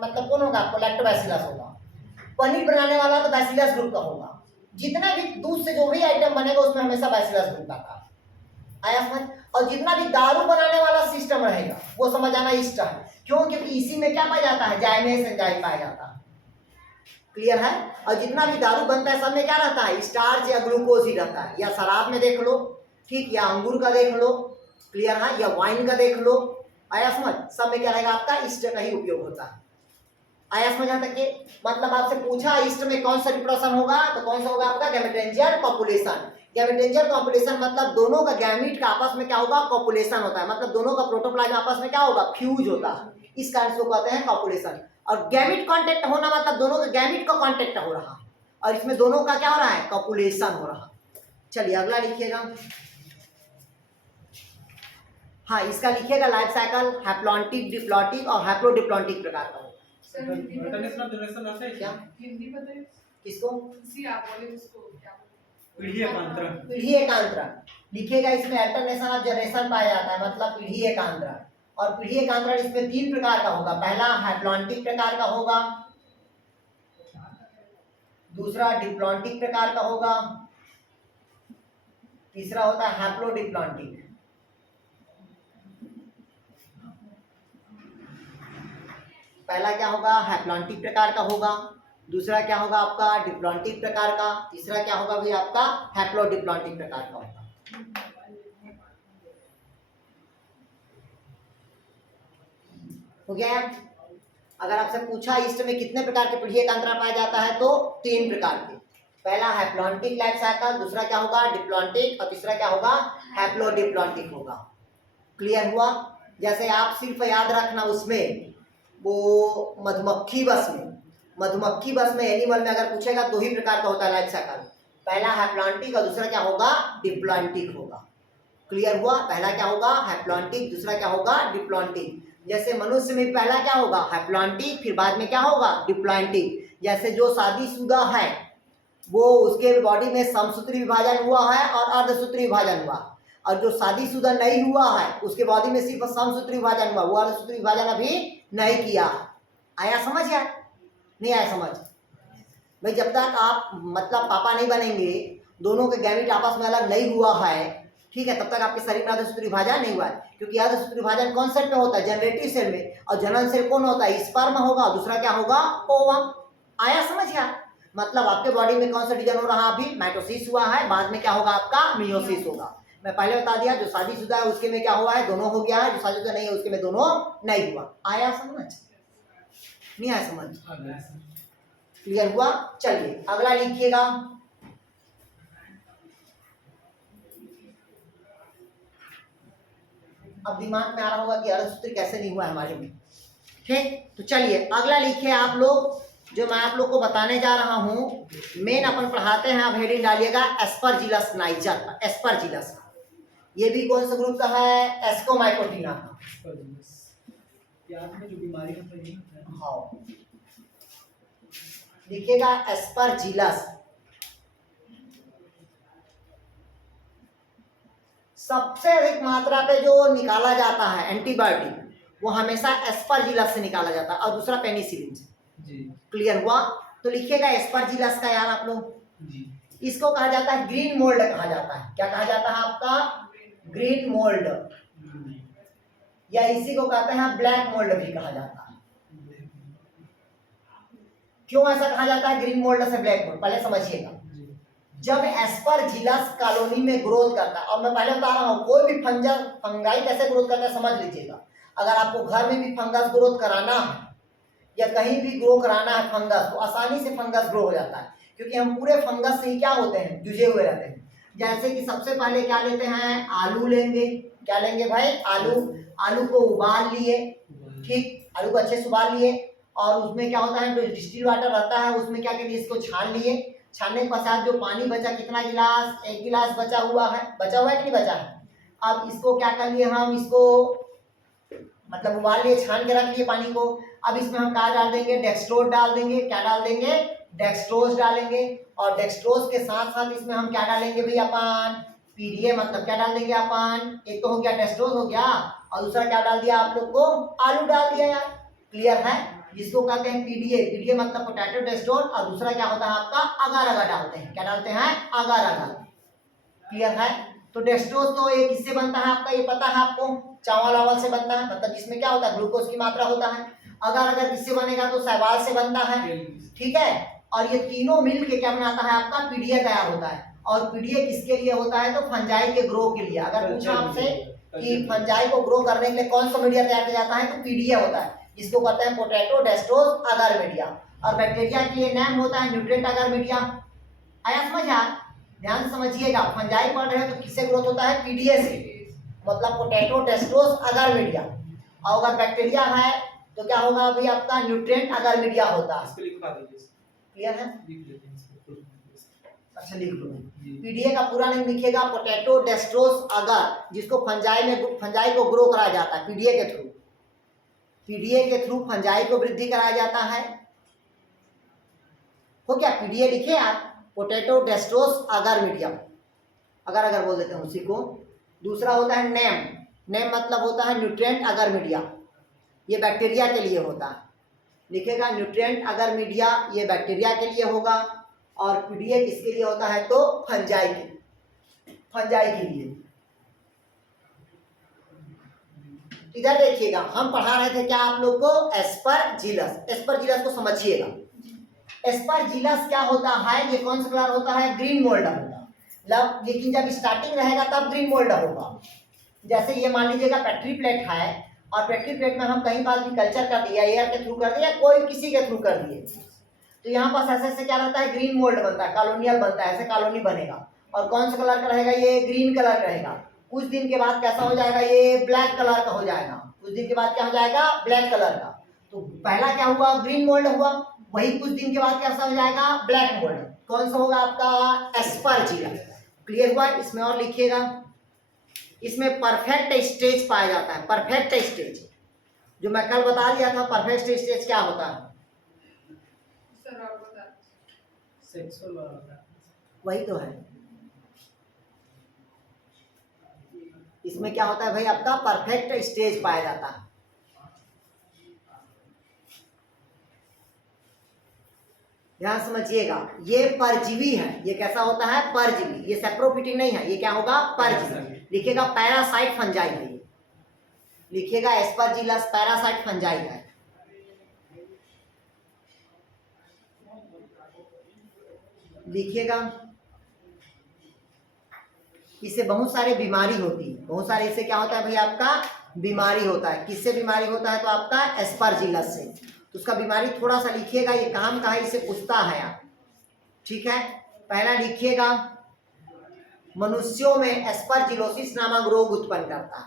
मतलब कौन होगा आपको, लैक्टोबैसिलस होगा। पनीर बनाने वाला तो बैसिलस ग्रुप का होगा। जितना भी दूध से जो भी आइटम बनेगा उसमें हमेशा बैसिलस ग्रुप का था, आया समझ। और जितना भी दारू बनाने वाला सिस्टम रहेगा वो समझ आना ईस्ट है। क्यों? क्योंकि इसी में क्या पाया जाता है, जाइमेस एंजाइम पाया जाता है। क्लियर है? और जितना भी दारू बनता है सब में क्या रहता है, स्टार्च या ग्लूकोज ही रहता है। या शराब में देख लो, ठीक, या अंगूर का देख लो, क्लियर है, या वाइन का देख लो, आया समझ। सब में क्या रहेगा आपका, ईस्ट का ही उपयोग होता है। आया समझ यहाँ तक के? मतलब आपसे पूछा ईस्ट में कौन सा रिप्रोडक्शन होगा, तो कौन सा होगा आपका, गैमेटेंजियल कॉपुलेशन। गैमेटेंजियल कॉपुलेशन मतलब दोनों का गैमीट का आपस में क्या होगा, कॉपुलेशन होता है। मतलब दोनों का प्रोटोप्लाज्म आपस में क्या होगा, फ्यूज होता है। इस कारण से कहते हैं कॉपुलेशन। और गैमीट कांटेक्ट होना मतलब दोनों का गैमीट का कांटेक्ट हो रहा है, और इसमें दोनों का क्या हो रहा है, कॉपुलेशन हो रहा है। चलिए अगला लिखिएगा। हाँ, इसका लिखिएगा लाइफ साइकिल हैप्लॉन्टिक, डिप्लॉन्टिक और हैप्लोडिप्लॉन्टिक प्रकार का होगा। जनरेशन आता है क्या? हिंदी बताइए। किसको? किसी आप बोले उसको क्या बोले? पीढ़ी एकांतरण। पीढ़ी एकांतरण लिखिएगा। इसमें अल्टरनेशन ऑफ जनरेशन पाया जाता है, मतलब पीढ़ी एकांतरण। और पीढ़ी एकांतरण इसमें 3 प्रकार का होगा। पहला हैप्लॉन्टिक प्रकार का होगा, दूसरा डिप्लॉन्टिक प्रकार का होगा, तीसरा होता है हैप्लोडिप्लॉन्टिक। पहला क्या होगा, हैप्लॉन्टिक प्रकार का होगा, दूसरा क्या होगा आपका, डिप्लॉन्टिक प्रकार का, तीसरा क्या होगा भाई आपका, हैप्लोडिप्लॉन्टिक प्रकार का होगा। हो गया? अगर आपसे पूछा ईस्ट में कितने प्रकार के पीढ़ी एकांतरण पाया जाता है, तो 3 प्रकार के। पहला हैप्लॉन्टिक लाइफ साइकिल, दूसरा क्या होगा, डिप्लॉन्टिक, और तीसरा क्या होगा, हैप्लोडिप्लॉन्टिक होगा। क्लियर हुआ? जैसे आप सिर्फ याद रखना, उसमें वो मधुमक्खी बस में एनिमल में अगर पूछेगा 2 ही प्रकार का होता है लाइफ साइकिल। पहला हैप्लॉन्टिक और दूसरा क्या होगा, डिप्लॉन्टिक होगा। क्लियर हुआ? पहला क्या होगा, हैप्लॉन्टिक, दूसरा क्या होगा, डिप्लॉन्टिक। जैसे मनुष्य में पहला क्या होगा, हैप्लॉन्टिक, फिर बाद में क्या होगा, डिप्लॉन्टिक। जैसे जो शादीशुदा है वो उसके बॉडी में समसूत्री विभाजन हुआ है और अर्धसूत्री विभाजन हुआ, और जो शादीशुदा नहीं हुआ है उसके बॉडी में सिर्फ समसूत्री विभाजन हुआ, वो अर्धसूत्री विभाजन अभी नहीं किया। आया समझ? या नहीं आया समझ? भाई जब तक आप मतलब पापा नहीं बनेंगे, दोनों के गैमीट आपस में अलग नहीं हुआ है, ठीक है, तब तक आपके शरीर में अर्धसूत्री विभाजन नहीं हुआ है। क्योंकि अर्धसूत्री विभाजन कौन सेल में होता है, जनरेटिव सेल में, और जनन सेल कौन होता है, स्पर्म होगा, दूसरा क्या होगा, ओवम। आया समझ? या मतलब आपके बॉडी में कौन सा डिवीजन हो रहा है, अभी माइटोसिस हुआ है, बाद में क्या होगा आपका, मियोसिस होगा। मैं पहले बता दिया, जो शादीशुदा है उसके में क्या हुआ है, दोनों हो गया है, जो शादीशुदा नहीं है उसके में दोनों नहीं हुआ। आया समझ? नहीं आया समझ? क्लियर हुआ? चलिए अगला लिखिएगा। अब दिमाग में आ रहा होगा कि अर्धसूत्री कैसे नहीं हुआ है हमारे में, ठीक। तो चलिए अगला लिखिए आप लोग, जो मैं आप लोग को बताने जा रहा हूँ। मेन अपन पढ़ाते हैं, आप हेडिंग डालिएगा एस्परजिलस नाइजर। एस्परजिलस ये भी कौन सा ग्रुप का है, एस्कोमाइकोटिना का। प्याज में जो बीमारी होता है ये होता है। हाँ, लिखिएगा एस्परजिलस। सबसे अधिक मात्रा पे जो निकाला जाता है एंटीबायोटिक, वो हमेशा एस्परजिलस से निकाला जाता है, और दूसरा पेनिसिलिन से। जी क्लियर हुआ? तो लिखिएगा एस्परजिलस का यार आप लोग। जी। इसको कहा जाता है ग्रीन मोल्ड कहा जाता है। क्या कहा जाता है आपका? ग्रीन मोल्ड, या इसी को कहते हैं ब्लैक मोल्ड भी कहा जाता है। क्यों ऐसा कहा जाता है ग्रीन मोल्ड से ब्लैक मोल्ड? पहले समझिएगा। जब एस्परजिलस कॉलोनी में ग्रोथ करता है, और मैं पहले बता रहा हूँ कोई भी फंगाई कैसे ग्रोथ करता है समझ लीजिएगा। अगर आपको घर में भी फंगस ग्रोथ कराना है या कहीं भी ग्रो कराना है फंगस, तो आसानी से फंगस ग्रो हो जाता है, क्योंकि हम पूरे फंगस से ही क्या होते हैं, जुझे हुए रहते हैं। जैसे कि सबसे पहले क्या लेते हैं, आलू लेंगे। क्या लेंगे भाई? आलू को उबाल लिए, ठीक, आलू को अच्छे से उबाल लिए, और उसमें क्या होता है, जो डिस्टिल वाटर रहता है उसमें क्या करिए, इसको छान लिए। छानने के पश्चात जो पानी बचा, कितना गिलास? 1 गिलास बचा हुआ है कि नहीं बचा है? अब इसको क्या कर लिए हम, इसको मतलब उबाल लिए, छान के रख लिए पानी को। अब इसमें हम क्या डाल देंगे, डेक्सट्रोज डाल देंगे। क्या डाल देंगे? डेक्सट्रोज डालेंगे। और डेक्सट्रोज के साथ साथ इसमें हम क्या डालेंगे भाई, अपन पीडीए, मतलब क्या डाल देंगे अपन, एक तो हो गया डेक्सट्रोज हो गया, और दूसरा क्या डाल दिया आप लोग को, आलू डाल दिया यार। क्लियर है? जिसको कहते हैं पीडीए, पीडीए मतलब पोटैटो डेस्टोन, और दूसरा क्या होता है आपका, अगर अगर डालते हैं। क्या डालते हैं? अगर अगर। क्लियर है? तो डेस्टोज तो एक किससे बनता है आपका, ये पता है आपको, चावल वावल से बनता है, मतलब जिसमें क्या होता है, ग्लूकोज की मात्रा होता है। अगर अगर किससे बनेगा, तो शैवाल से बनता है, ठीक है। और ये तीनों मिल के क्या बनाता है आपका, पीडीए तैयार होता है। और पीडीए किसके लिए होता है, तो फंजाई के ग्रो के लिए। अगर पूछा आपसे कि फंजाई को ग्रो करने के लिए कौन सा मीडिया तैयार किया जाता है, तो पीडीए होता है, इसको कहते हैं पोटैटो डेस्टोज अगर मीडिया। और बैक्टीरिया के लिए नेम होता है न्यूट्रिएंट अगर मीडिया। आया समझ? यार ध्यान से समझिएगा, फंजाई पढ़ रहे हैं तो किससे ग्रोथ होता है, पीडीए से, मतलब पोटैटो डेस्टोज अगर मीडिया। और अगर बैक्टीरिया है तो क्या होगा अभी आपका, न्यूट्रिएंट अगर मीडिया होता है। इसको लिखवा दीजिए। क्लियर है? लिख लेते हैं इसको। अच्छा लिख लो। पीडीए का पूरा नाम लिखिएगा पोटैटो डेस्ट्रोस अगर, जिसको फंजाई को ग्रो कराया जाता है पीडीए के थ्रू। पीडीए के थ्रू फंजाई को वृद्धि कराया जाता है। हो क्या? पीडीए लिखे आप, पोटैटो डेस्ट्रोस अगर मीडियम, अगर अगर बोल देते हैं उसी को। दूसरा होता है नेम, नेम मतलब होता है न्यूट्रिएंट अगर मीडिया, ये बैक्टीरिया के लिए होता है। लिखेगा न्यूट्रिएंट अगर मीडिया, ये बैक्टीरिया के लिए होगा। और पीडीए किसके लिए होता है, तो फंजाई के लिए। इधर देखिएगा, हम पढ़ा रहे थे क्या आप लोग को, एस्परजिलस। एस्परजिलस को समझिएगा। एस्परजिलस क्या होता है, ये कौन सा कलर होता है, ग्रीन मोल्ड होगा। लेकिन जब स्टार्टिंग रहेगा तब ग्रीन मोल्ड होगा। जैसे ये मान लीजिएगा पेट्री प्लेट है, और पेट्री प्लेट में हम कहीं बार भी कल्चर कर दिया, एयर के थ्रू कर दिया, कोई किसी के थ्रू कर दिए, तो यहाँ पास ऐसे ऐसे क्या रहता है, ग्रीन मोल्ड बनता है, कॉलोनियल बनता है, ऐसे कॉलोनी बनेगा। और कौन सा कलर का रहेगा, ये ग्रीन कलर रहेगा। कुछ दिन के बाद कैसा हो जाएगा, ये ब्लैक कलर का हो जाएगा। कुछ दिन के बाद क्या हो जाएगा, ब्लैक कलर का। तो पहला क्या हुआ, ग्रीन मोल्ड हुआ, वही कुछ दिन के बाद कैसा हो जाएगा, ब्लैक मोल्ड। कौन सा होगा आपका, एस्परजिलस। क्लियर हुआ? इसमें और लिखिएगा, इसमें परफेक्ट स्टेज पाया जाता है। परफेक्ट स्टेज जो मैं कल बता दिया था, परफेक्ट स्टेज क्या होता है, सर और बता। सेक्सुअल वही तो है। इसमें क्या होता है भाई, आपका परफेक्ट स्टेज पाया जाता है। ध्यान समझिएगा, ये परजीवी है। ये कैसा होता है, परजीवी। ये सेप्रोफिटिक नहीं है, ये क्या होगा, परजीवी। लिखिएगा पैरासाइट फंजाई है, लिखिएगा एस्परजिलस पैरासाइट फंजाई है। लिखिएगा, इससे बहुत सारे बीमारी होती है, बहुत सारे। इससे क्या होता है भाई, आपका बीमारी होता है। किससे बीमारी होता है, तो आपका एस्परजिलस से। तो उसका बीमारी थोड़ा सा लिखिएगा, ये काम का है, इससे पूछता है आप, ठीक है। पहला लिखिएगा, मनुष्यों में एस्परजिलोसिस नामक रोग उत्पन्न करता है।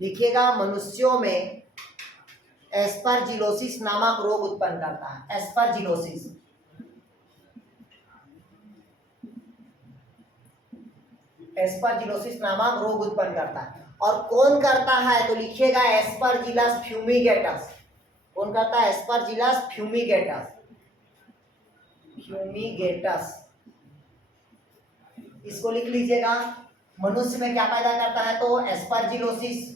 लिखिएगा, मनुष्यों में एस्परजिलोसिस नामक रोग उत्पन्न करता है। एस्परजिलोसिस, एस्परजिलोसिस नामक रोग उत्पन्न करता है। और कौन करता है, तो लिखिएगा एस्परजिलस फ्यूमिगेटस। कौन करता है, एस्परजिलस फ्यूमिगेटस। फ्यूमिगेटस, इसको लिख लीजिएगा। मनुष्य में क्या पैदा करता है, तो एस्परजिलोसिस।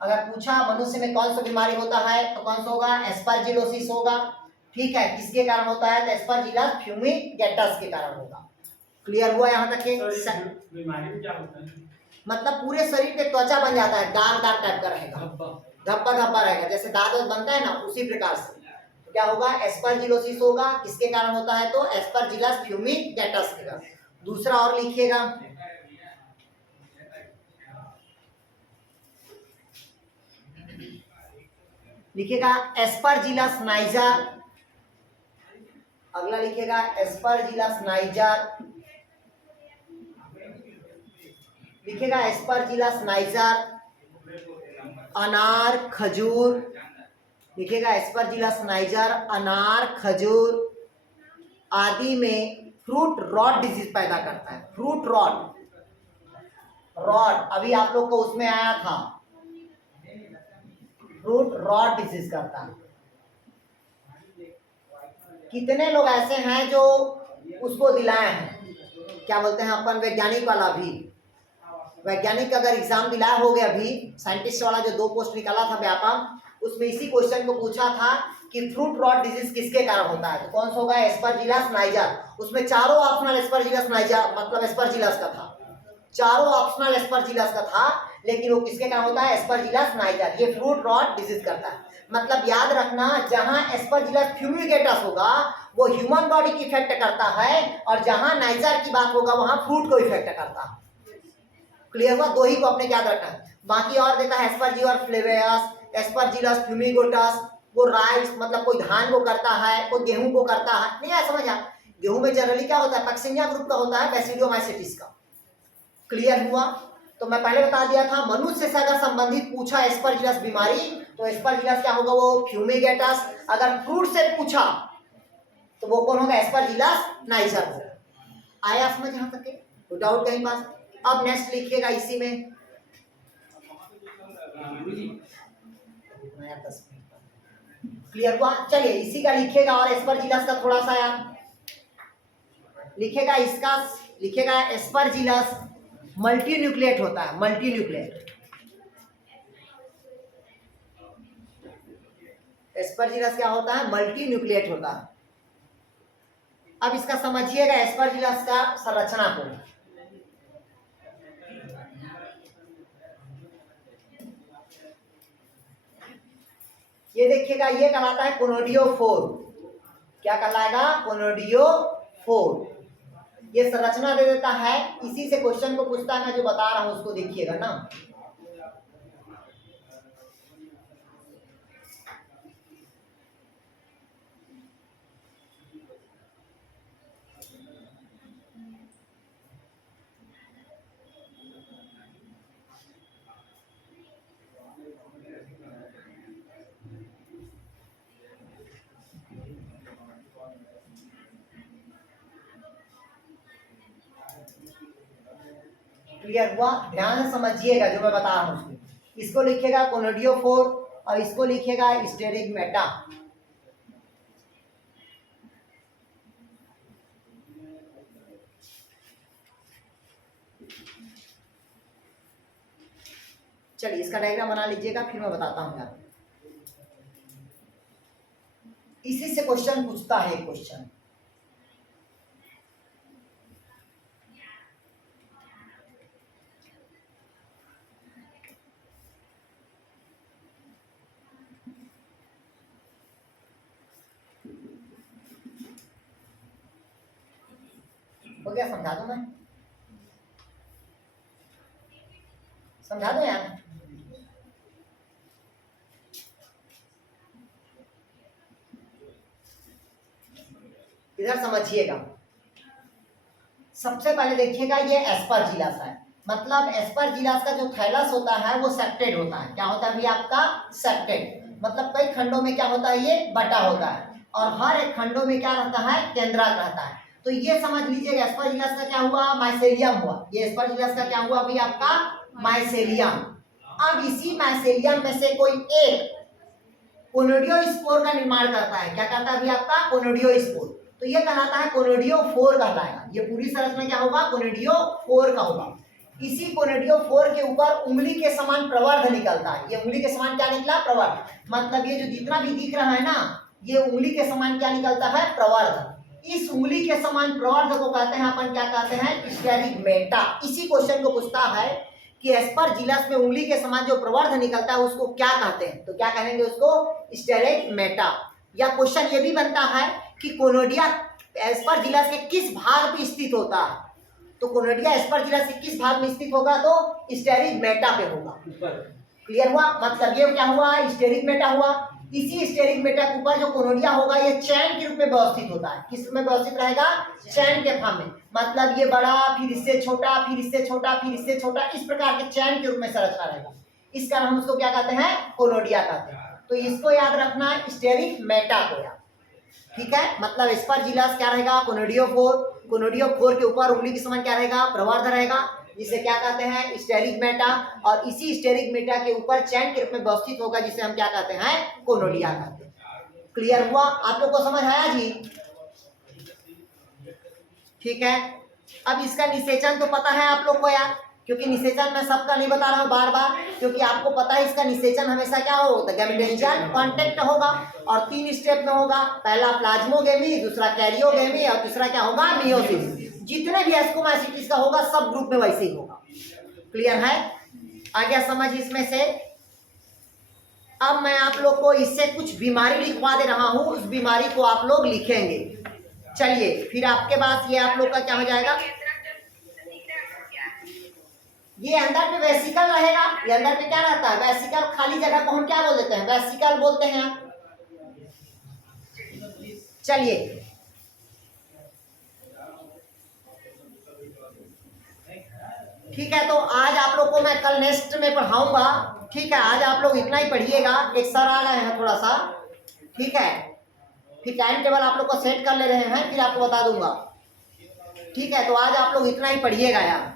अगर पूछा मनुष्य में कौन सा बीमारी होता है, तो कौन सा होगा, एस्परजिलोसिस होगा। ठीक है, किसके कारण होता है, तो एस्परजिलस फ्यूमिगेटस के कारण होगा। क्लियर हुआ यहाँ तक सर के? बीमारी में क्या होता है? मतलब पूरे शरीर पे त्वचा बन जाता है, दाग दाग टाइप का रहेगा, धब्बा। धब्बा धब्बा रहेगा, जैसे दांत वांत बनता है ना उसी प्रकार से। तो क्या होगा? एस्परजिलोसिस होगा। किसके कारण होता है? तो एस्परजिलस फ्यूमिगेटस के कारण। दूसरा और लिखिएगा, लिखिएगा एस्परजिलस नाइजर। अगला लिखिएगा एस्परजिलस नाइजर, लिखिएगा एस्परजिलस नाइजर। अनार खजूर, लिखिएगा एस्परजिलस नाइजर, अनार खजूर आदि में फ्रूट रॉट डिजीज पैदा करता है। फ्रूट रॉट, रॉट अभी आप लोग को उसमें आया था, फ्रूट रॉट डिजीज करता है। कितने लोग ऐसे हैं जो उसको दिलाए हैं, क्या बोलते हैं अपन, वैज्ञानिक वाला भी, वैज्ञानिक अगर एग्जाम दिलाया हो गया अभी, साइंटिस्ट वाला जो 2 पोस्ट निकाला था व्यापक, उसमें इसी क्वेश्चन को पूछा था कि फ्रूट रॉट डिजीज किसके कारण होता है, तो कौन सा होगा? Aspergillus niger. उसमें चारों ऑप्शनल एस्परजिलस नाइजर मतलब एस्परजिलस का था, चारों ऑप्शनल एस्परजिलस का था, लेकिन वो किसके कारण होता है? Aspergillus niger. ये फ्रूट रॉट डिजीज करता है। मतलब याद रखना, जहां एस्परजिलस फ्यूमिगेटस होगा वो ह्यूमन बॉडी की इफेक्ट करता है, और जहां नाइजर की बात होगा वहां फ्रूट को इफेक्ट करता है। क्लियर हुआ? 2 ही को अपने याद रखना है। बाकी और देता है एस्परजिलस फ्लेवेयस, एस्परजिलस फ्यूमिगेटस, वो राइस मतलब कोई धान को करता है, कोई गेहूं को करता है, नहीं आया समझ? आप गेहूं में जनरली क्या होता है? पैक्सिनिया ग्रुप का होता है, बैसिडियोमाइसेटिस का। क्लियर हुआ? तो मैं पहले बता दिया था, मनुष्य से अगर संबंधित पूछा एस्परजिलस बीमारी तो एस्परजिलस क्या होगा? वो फ्यूमिगेटस। अगर फ्रूट से पूछा तो वो कौन होगा? एस्परजिलस नाइजर होगा। आया समझ यहाँ तक? कोई डाउट कहीं पास? अब नेक्स्ट लिखिएगा इसी में, क्लियर हुआ? चलिए इसी का लिखिएगा, और एस्परजिलस का थोड़ा सा यार लिखिएगा, इसका लिखिएगा एस्परजिलस मल्टी न्यूक्लिएट होता है, मल्टी न्यूक्लिएट। एस्परजिलस क्या होता है? मल्टी न्यूक्लिएट होता है। अब इसका समझिएगा एस्परजिलस का संरचना को। ये देखिएगा, ये कहलाता है कोनोडियोफोर। क्या कहलाएगा? कोनोडियोफोर। ये संरचना दे देता है, इसी से क्वेश्चन को पूछता है। मैं जो बता रहा हूं उसको देखिएगा ना, क्लियर हुआ? ध्यान से समझिएगा जो मैं बता रहा हूं उसको। इसको लिखिएगा कोनोडियोफोर और इसको लिखिएगा स्टेरिगमेटा। चलिए इसका डायग्राम बना लीजिएगा, फिर मैं बताता हूं यार। इसी से क्वेश्चन पूछता है, क्वेश्चन हो गया? समझा दूं मैं? समझा दो यार। इधर समझिएगा, सबसे पहले देखिएगा ये एस्परजिलस है। मतलब एस्परजिलस का जो थैलस होता है वो सेक्टेड होता है। क्या होता है अभी आपका? सेक्टेड। मतलब कई खंडों में क्या होता है? ये बटा होता है, और हर एक खंडों में क्या रहता है? केंद्रक रहता है। तो ये समझ लीजिएगा एस्परजिलस का क्या हुआ? माइसेलियम हुआ। ये एस्परजिलस का क्या हुआ अभी आपका? माइसेलियम। अब इसी माइसेलियम में से कोई एक कोनोडियोस्पोर का निर्माण करता है। क्या करता है अभी आपका? कोनोडियोस्पोर। तो ये कहलाता है कोनोडियोफोर कहलाएगा। ये पूरी संरचना क्या होगा? कोनोडियोफोर का होगा। इसी कोनोडियोफोर के ऊपर उंगली के समान प्रवर्ध निकलता है। ये उंगली के समान क्या निकला? प्रवर्ध। मतलब ये जो जितना भी दिख रहा है ना, ये उंगली के समान क्या निकलता है? प्रवर्ध। इस उंगली के समान प्रवर्ध को कहते हैं अपन क्या कहते हैं, स्टेरिगमेटा। इसी क्वेश्चन को पूछता है कि एस्परजिलस में उंगली के समान जो प्रवर्ध निकलता है उसको क्या कहते हैं, तो क्या कहेंगे उसको, स्टेरिगमेटा। या क्वेश्चन ये भी बनता है कि कोनोडिया एस्परजिलस के किस भाग पे स्थित होता है, तो कोनोडिया एस्परजिलस के किस भाग में स्थित होगा, तो स्टेरिगमेटा पे होगा। ऊपर। क्लियर हुआ, मतलब ये क्या हुआ, स्टेरिगमेटा हुआ। इसी स्टेरिगमेटा के ऊपर जो कोनोडिया होगा ये चैन के रूप में व्यवस्थित होता है। किस रूप में व्यवस्थित रहेगा, चैन के फॉर्म में, मतलब ये बड़ा, फिर इससे छोटा, फिर इससे छोटा, फिर इससे छोटा, इस प्रकार के चैन के रूप में संरचना रहेगा। इस कारण हम उसको क्या कहते हैं, कोनोडिया कहते हैं। तो इसको याद रखना, स्टेरिगमेटा को याद, ठीक है। मतलब एस्परजिलस क्या रहेगा, कोनोडियोफोर, कोनोडियोफोर के ऊपर उंगली के समान क्या रहेगा, प्रवर्ध रहेगा, जिसे क्या कहते हैं, स्टेरिगमेटा। और इसी स्टेरिगमेटा के ऊपर चैन के रूप में व्यवस्थित होगा, जिसे हम क्या कहते हैं, कोनोडिया कहते हैं। क्लियर हुआ, आप लोग को समझ आया जी, ठीक है। अब इसका निषेचन तो पता है आप लोग को यार, क्योंकि निषेचन मैं सबका नहीं बता रहा हूँ बार बार, क्योंकि आपको पता है इसका निषेचन हमेशा क्या होगा, गैमेटोजेनिक कांटेक्ट होगा और 3 स्टेप में होगा। पहला प्लाज्मोगेमी, दूसरा कैरियोगेमी और तीसरा क्या होगा, मियोसिस। जितने भी एस्कोमाइसिटिस का होगा सब ग्रुप में वैसे ही होगा। क्लियर है, आ गया समझ इसमें से। अब मैं आप लोग को इससे कुछ बीमारी लिखवा दे रहा हूँ, उस बीमारी को आप लोग लिखेंगे। चलिए फिर आपके पास ये आप लोग का क्या हो जाएगा, ये अंदर पे वेसिकल रहेगा। ये अंदर पे क्या रहता है, वेसिकल। खाली जगह को हम क्या बोल देते हैं, वेसिकल बोलते हैं। चलिए ठीक है, तो आज आप लोग को मैं कल नेक्स्ट में पढ़ाऊंगा, ठीक है। आज आप लोग इतना ही पढ़िएगा, एक सर आ रहे हैं थोड़ा सा, ठीक है। फिर टाइम टेबल आप लोग को सेट कर ले रहे हैं, फिर आपको बता दूंगा, ठीक है। तो आज आप लोग इतना ही पढ़िएगा यार।